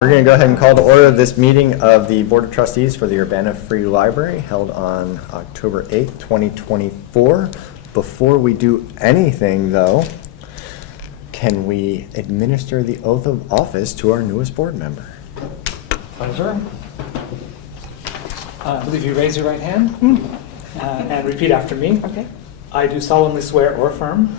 We're going to go ahead and call to order this meeting of the Board of Trustees for the Urbana Free Library held on October 8th, 2024. Before we do anything, though, can we administer the oath of office to our newest board member? Pleasure. I believe you raise your right hand and repeat after me. Okay. I do solemnly swear or affirm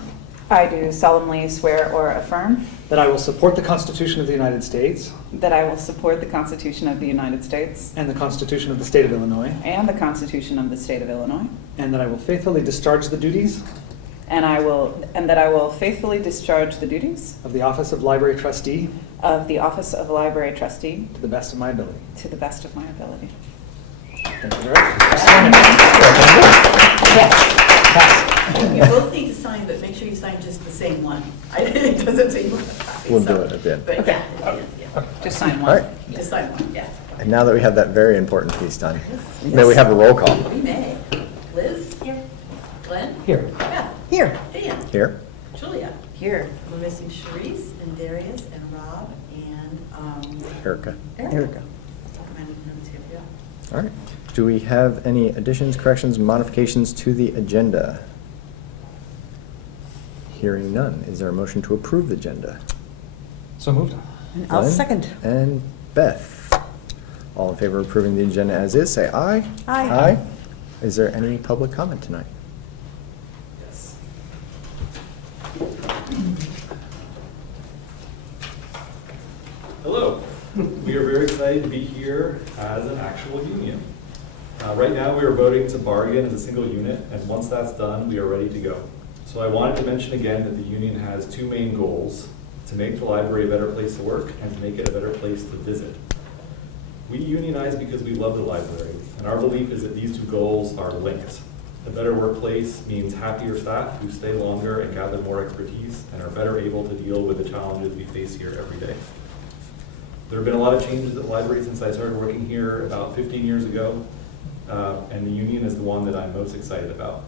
I do solemnly swear or affirm that I will support the Constitution of the United States that I will support the Constitution of the United States and the Constitution of the State of Illinois, and the Constitution of the State of Illinois, and that I will faithfully discharge the duties and that I will faithfully discharge the duties of the Office of Library Trustee of the Office of Library Trustee to the best of my ability. to the best of my ability. Thank you, Dirk. You both need to sign, but make sure you sign just the same one. It doesn't take one copy. We'll do it at the end. But yeah, yeah. Just sign All one. right, Just sign one, yeah. and now that we have that very important piece done, may we have a roll call? We may. Liz? Here. Glenn? Here. Yeah. Here. Dan? Here? Julia? Here. We're missing Sharice and Darius and Rob and Erica. Erica. All right. Do we have any additions, corrections, modifications to the agenda? Hearing none. Is there a motion to approve the agenda? So moved. I'll Glenn second. And Beth. All in favor of approving the agenda as is, say aye. Aye. Aye. Is there any public comment tonight? Yes. Hello. We are very excited to be here as an actual union. Right now, we are voting to bargain as a single unit, and once that's done, we are ready to go. So I wanted to mention again that the union has two main goals: to make the library a better place to work and to make it a better place to visit. We unionize because we love the library, and our belief is that these two goals are linked. A better workplace means happier staff who stay longer and gather more expertise and are better able to deal with the challenges we face here every day. There have been a lot of changes at the library since I started working here about 15 years ago, and the union is the one that I'm most excited about.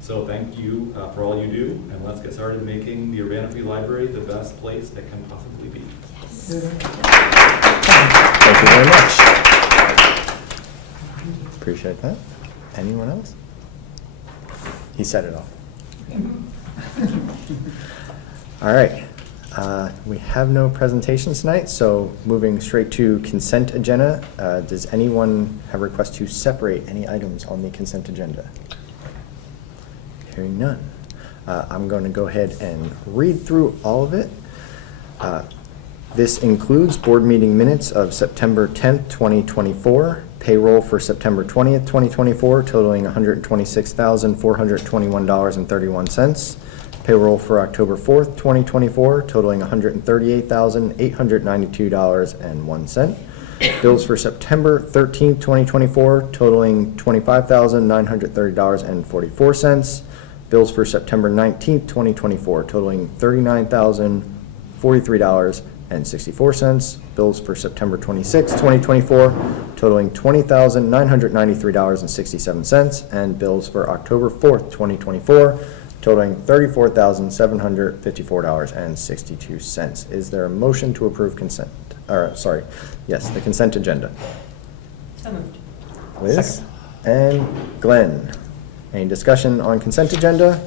So thank you for all you do, and let's get started making the Urbana Free Library the best place it can possibly be. Thank you very much. Appreciate that. Anyone else? He said it all. All right. We have no presentations tonight, so moving straight to consent agenda. Does anyone have a request to separate any items on the consent agenda? Hearing none. I'm going to go ahead and read through all of it. This includes board meeting minutes of September 10th, 2024, payroll for September 20th, 2024, totaling $126,421.31, payroll for October 4th, 2024, totaling $138,892.01, bills for September 13th, 2024, totaling $25,930.44, bills for September 19th, 2024, totaling $39,043.64, bills for September 26, 2024, totaling $20,993.67, and bills for October 4th, 2024, totaling $34,754.62. Is there a motion to approve consent? The consent agenda? So moved. Liz? Second. And Glenn. Any discussion on consent agenda?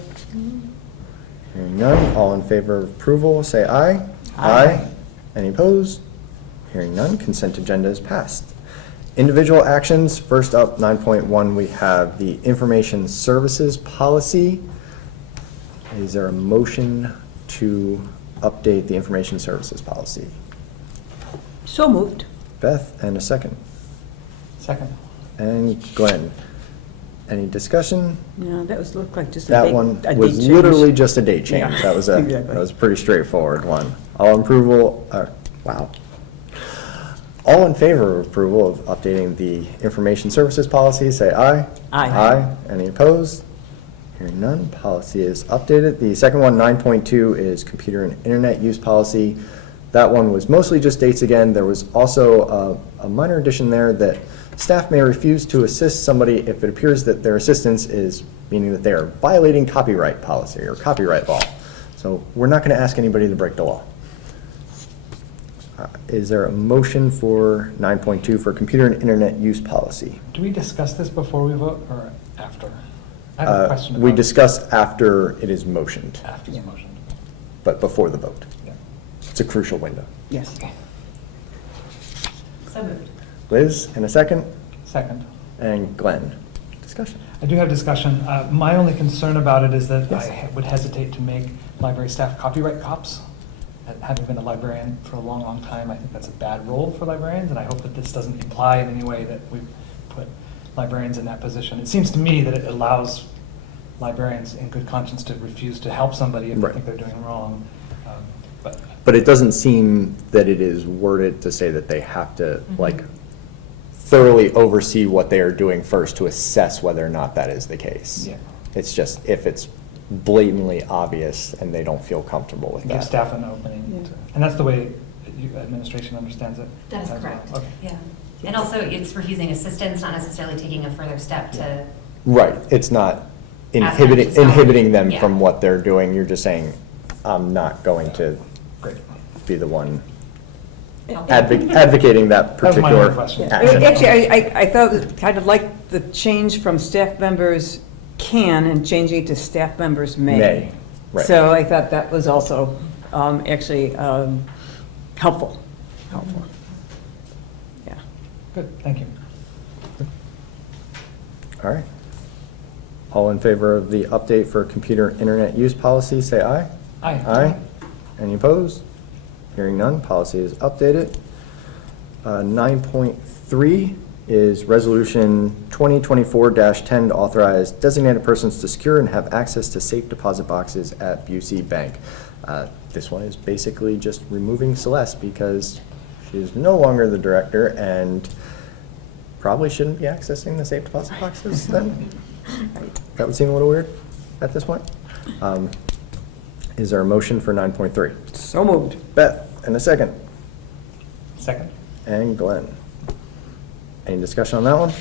Hearing none, all in favor of approval, say aye. Aye. Any opposed? Hearing none, consent agenda is passed. Individual actions, first up, 9.1, we have the information services policy. Is there a motion to update the information services policy? So moved. Beth, and a second. Second. And Glenn. Any discussion? No, that looked like just a That date- one a was date literally change. just a date change. Yeah, That was exactly. that was a pretty straightforward one. All approval, wow. All in favor of approval of updating the information services policy, say aye. Aye. Aye. Any opposed? Hearing none, policy is updated. The second one, 9.2, is computer and internet use policy. That one was mostly just dates again. There was also a minor addition there that staff may refuse to assist somebody if it appears that their assistance is meaning that they are violating copyright policy or copyright law. So we're not going to ask anybody to break the law. Is there a motion for 9.2 for computer and internet use policy? Do we discuss this before we vote or after? I have a question about. We discuss after it is motioned, After the motion. but before the vote. Yeah. It's a crucial window. Yes. So moved. Liz, in a second, Second. and Glenn. Discussion. I do have discussion. My only concern about it is that Yes. I would hesitate to make library staff copyright cops. Having been a librarian for a long, long time, I think that's a bad role for librarians, and I hope that this doesn't imply in any way that we put librarians in that position. It seems to me that it allows librarians in good conscience to refuse to help somebody if they Right. think they're doing wrong. But But it doesn't seem that it is worded to say that they have to, like, thoroughly oversee what they are doing first to assess whether or not that is the case. Yeah. It's just if it's blatantly obvious and they don't feel comfortable with give that. staff an opening, Yeah. and that's the way administration understands it. That is as well. correct, Okay. yeah. And also, it's refusing assistance, not necessarily taking a further step to, Right, it's not Ask them inhibiting, to stop. inhibiting them Yeah. from what they're doing, you're just saying, I'm not going to Great. be the one help. advocating that That was my particular only question. Yeah. action. Actually, I thought, it kind of like the change from staff members can and changing it to staff members may. May, right. So I thought that was also actually helpful. Helpful. Yeah. Good, thank you. All right. All in favor of the update for computer internet use policy, say aye. Aye. Aye. Any opposed? Hearing none, policy is updated. 9.3 is Resolution 2024-10 to authorize designated persons to secure and have access to safe deposit boxes at Busey Bank. This one is basically just removing Celeste because she is no longer the director and probably shouldn't be accessing the safe deposit boxes then. That would seem a little weird at this point. Is there a motion for 9.3? So moved. Beth, and a second. Second. And Glenn. Any discussion on that one?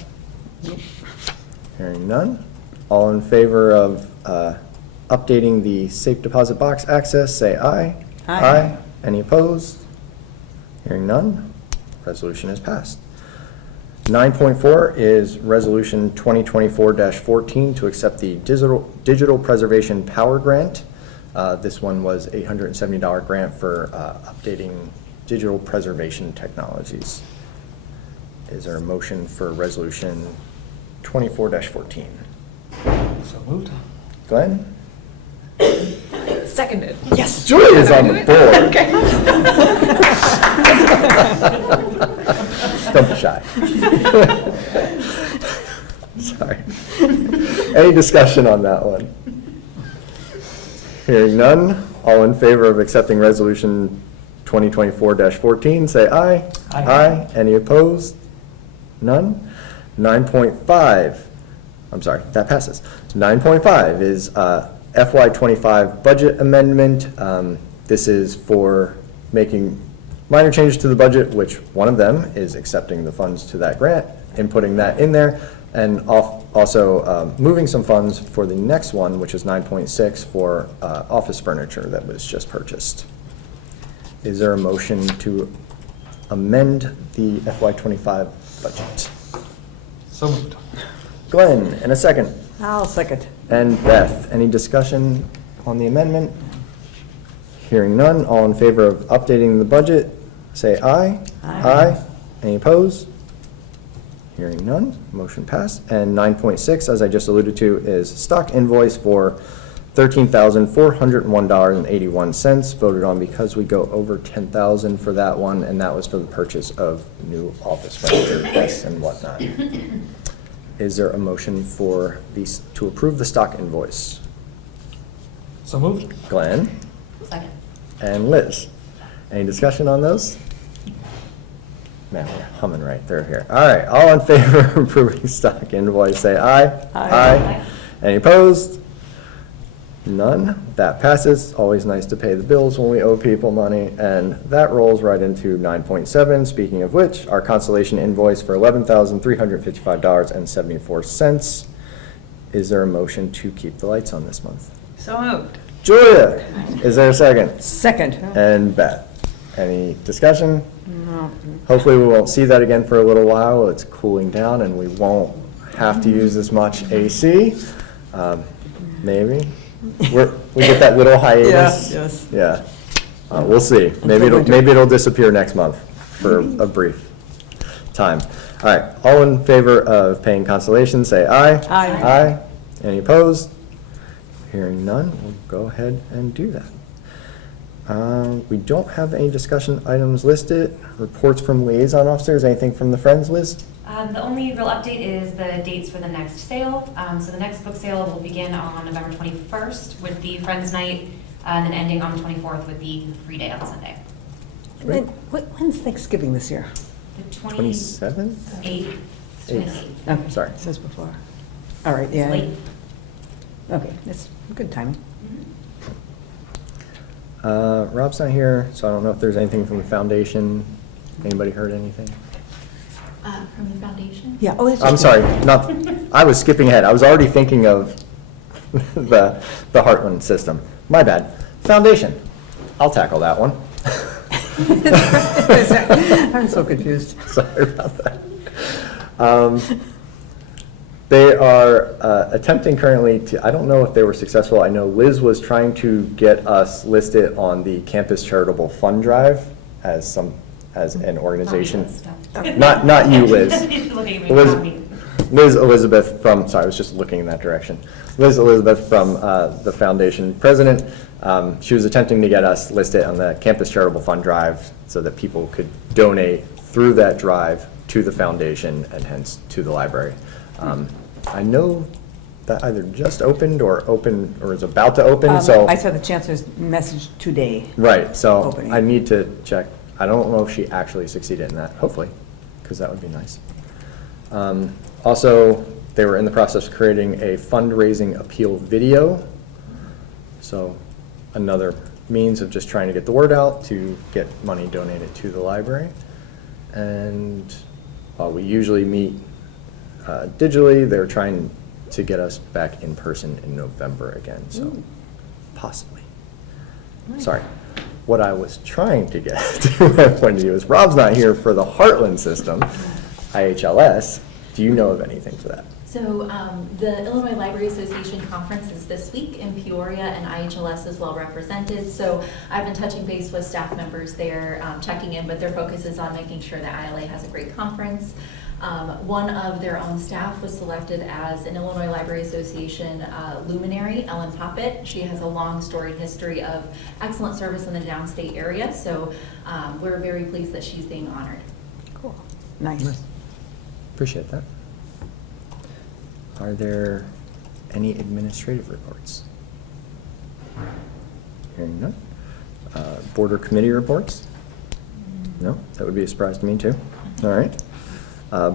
Hearing none. All in favor of updating the safe deposit box access, say aye. Aye. Any opposed? Hearing none. Resolution is passed. 9.4 is Resolution 2024-14 to accept the Digital Preservation Power Grant. This one was $870 grant for updating digital preservation technologies. Is there a motion for Resolution 24-14? So moved. Glenn? Seconded. Yes. Joy is on the board. Don't be shy. Sorry. Any discussion on that one? Hearing none, all in favor of accepting Resolution 2024-14, say aye. Aye. Any opposed? None? 9.5, I'm sorry, that passes. 9.5 is FY25 budget amendment. This is for making minor changes to the budget, which one of them is accepting the funds to that grant and putting that in there, and also moving some funds for the next one, which is 9.6 for office furniture that was just purchased. Is there a motion to amend the FY25 budget? So moved. Glenn, in a second. I'll second. And Beth, any discussion on the amendment? Hearing none, all in favor of updating the budget, say aye. Aye. Any opposed? Hearing none, motion passed. And 9.6, as I just alluded to, is stock invoice for $13,401.81, voted on because we go over 10,000 for that one, and that was for the purchase of new office furniture, desks and whatnot. Is there a motion for these, to approve the stock invoice? So moved. Glenn Second. and Liz. Any discussion on those? Man, we're humming right through here. All right, all in favor of approving stock invoice, say aye. Aye. Any opposed? None. That passes. Always nice to pay the bills when we owe people money. And that rolls right into 9.7. Speaking of which, our Constellation invoice for $11,355.74. Is there a motion to keep the lights on this month? So moved. Julia, is there a second? Second. And Beth. Any discussion? No. Hopefully, we won't see that again for a little while. It's cooling down, and we won't have to use as much AC. Maybe. We get that little hiatus. Yes. Yeah. We'll see. Maybe it'll disappear next month for a brief time. All right. All in favor of paying Constellation, say aye. Aye. Aye. Any opposed? Hearing none, we'll go ahead and do that. We don't have any discussion items listed. Reports from liaison officers, anything from the Friends, Liz? The only real update is the dates for the next sale. So the next book sale will begin on November 21st with the Friends Night, and then ending on the 24th with the free day on Sunday. When's Thanksgiving this year? The 27th? 28th. 8th. Okay. Sorry. It says before. All right, It's yeah. late. Okay, that's good timing. Rob's not here, so I don't know if there's anything from the foundation. Anybody heard anything? From the foundation? Yeah, oh, that's. I'm sorry, I was skipping ahead. I was already thinking of the Heartland system. My bad. Foundation. I'll tackle that one. I'm so confused. Sorry about that. They are attempting currently to, I don't know if they were successful. I know Liz was trying to get us listed on the Campus Charitable Fund Drive as an organization. Not you, Liz. He's looking at me, not me. Liz Elizabeth from, sorry, I was just looking in that direction. Liz Elizabeth from the foundation president. She was attempting to get us listed on the Campus Charitable Fund Drive so that people could donate through that drive to the foundation and hence to the library. I know that either just opened or is about to open, so. I saw the chancellor's message today. Right, so Opening. I need to check. I don't know if she actually succeeded in that, hopefully, because that would be nice. Also, they were in the process of creating a fundraising appeal video. So another means of just trying to get the word out to get money donated to the library. And while we usually meet digitally, they're trying to get us back in person in November again, so possibly. Sorry. What I was trying to get to my point of view is Rob's not here for the Heartland system, IHLS. Do you know of anything for that? So the Illinois Library Association conference is this week in Peoria, and IHLS is well represented. So I've been touching base with staff members there, checking in, but their focus is on making sure that ILA has a great conference. One of their own staff was selected as an Illinois Library Association luminary, Ellen Poppett. She has a long storied history of excellent service in the downstate area, so we're very pleased that she's being honored. Cool. Nice. Appreciate that. Are there any administrative reports? Hearing none. Board or committee reports? No, that would be a surprise to me too. All right.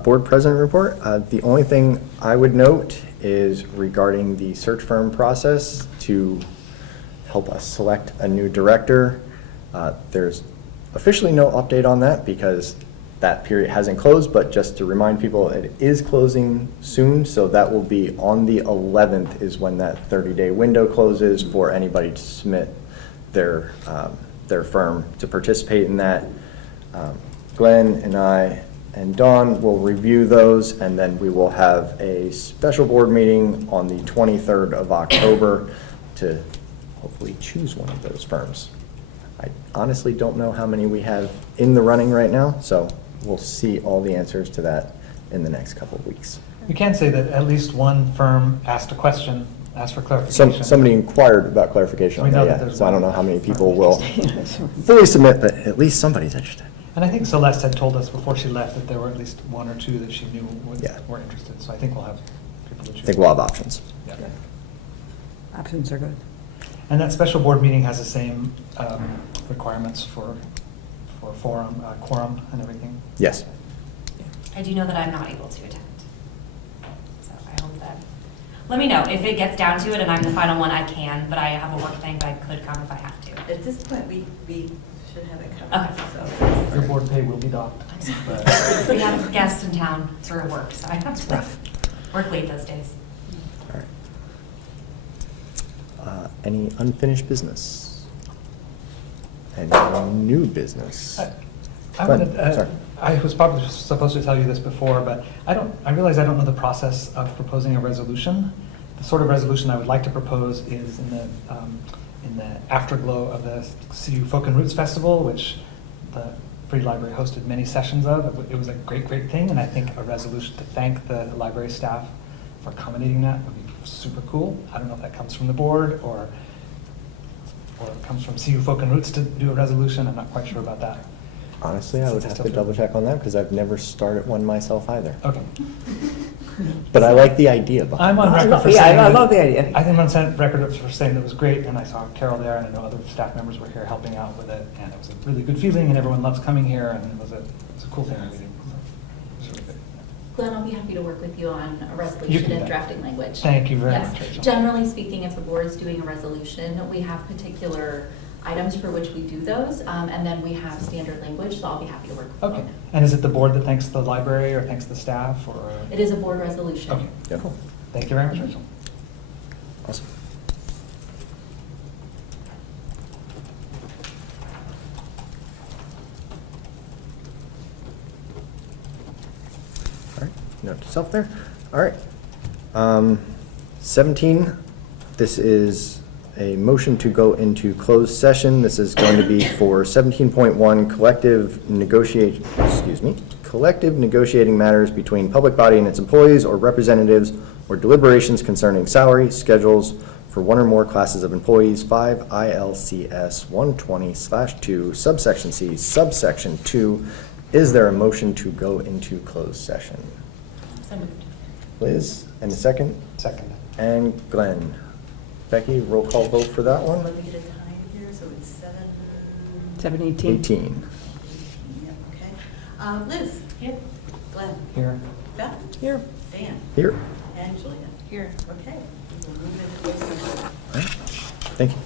Board president report. The only thing I would note is regarding the search firm process to help us select a new director. There's officially no update on that because that period hasn't closed, but just to remind people, it is closing soon, so that will be on the 11th is when that 30-day window closes for anybody to submit their firm to participate in that. Glenn and I and Dawn will review those, and then we will have a special board meeting on the 23rd of October to hopefully choose one of those firms. I honestly don't know how many we have in the running right now, so we'll see all the answers to that in the next couple of weeks. We can say that at least one firm asked a question, asked for clarification. Somebody inquired about clarification on We know that, that yeah, there's so I don't one. know how many people will fully submit, but at least somebody's interested. And I think Celeste had told us before she left that there were at least one or two that she knew Yeah. were interested, so I think we'll have people to choose. I think we'll have options. Yeah. Options are good. And that special board meeting has the same requirements for forum, quorum and everything. Yes. I do know that I'm not able to attend. So I hope that, let me know. If it gets down to it and I'm the final one, I can, but I have a work thing, but I could come if I have to. At this point, we should have it covered, Okay. so. Your board pay will be docked. I'm sorry. We have guests in town through work, so I have to rough. work late those days. All right. Any unfinished business? Any new business? I Go wanted, ahead. Sorry. I was probably supposed to tell you this before, but I realize I don't know the process of proposing a resolution. The sort of resolution I would like to propose is in the afterglow of the CU Folk and Roots Festival, which the Free Library hosted many sessions of. It was a great, great thing, and I think a resolution to thank the library staff for accommodating that would be super cool. I don't know if that comes from the board or it comes from CU Folk and Roots to do a resolution. I'm not quite sure about that. Honestly, I would have to double check on that because I've never started one myself either. Okay. But I like the idea behind I'm on it. record for Yeah, saying. I that- love the idea. I think I'm on record for saying that it was great, and I saw Carol there, and I know other staff members were here helping out with it, and it was a really good feeling, and everyone loves coming here, and it was a cool thing. It was really good. Glenn, I'll be happy to work with you on a You can resolution do and that. drafting language. Thank you very Yes. much, Rachel. Generally speaking, if the board's doing a resolution, we have particular items for which we do those, and then we have standard language, so I'll be happy to work with you. Okay, and is it the board that thanks the library, or thanks the staff, or? It is a board resolution. Okay, Yep. cool. Thank you very much, Rachel. Awesome. All right, note to self there. All right. 17, this is a motion to go into closed session. This is going to be for 17.1 collective negotiating matters between public body and its employees or representatives or deliberations concerning salary schedules for one or more classes of employees, 5 ILCS 120/2, subsection C, subsection 2. Is there a motion to go into closed session? So moved. Liz, and a second? Second. And Glenn. Becky, roll call vote for that one? Let me get a time here, so it's 7:18. 18. Yeah, okay. Liz? Here. Glenn? Here. Beth? Here. Dan? Here. And Julia? Here. Okay. We'll move into closed session. All right. Thank you.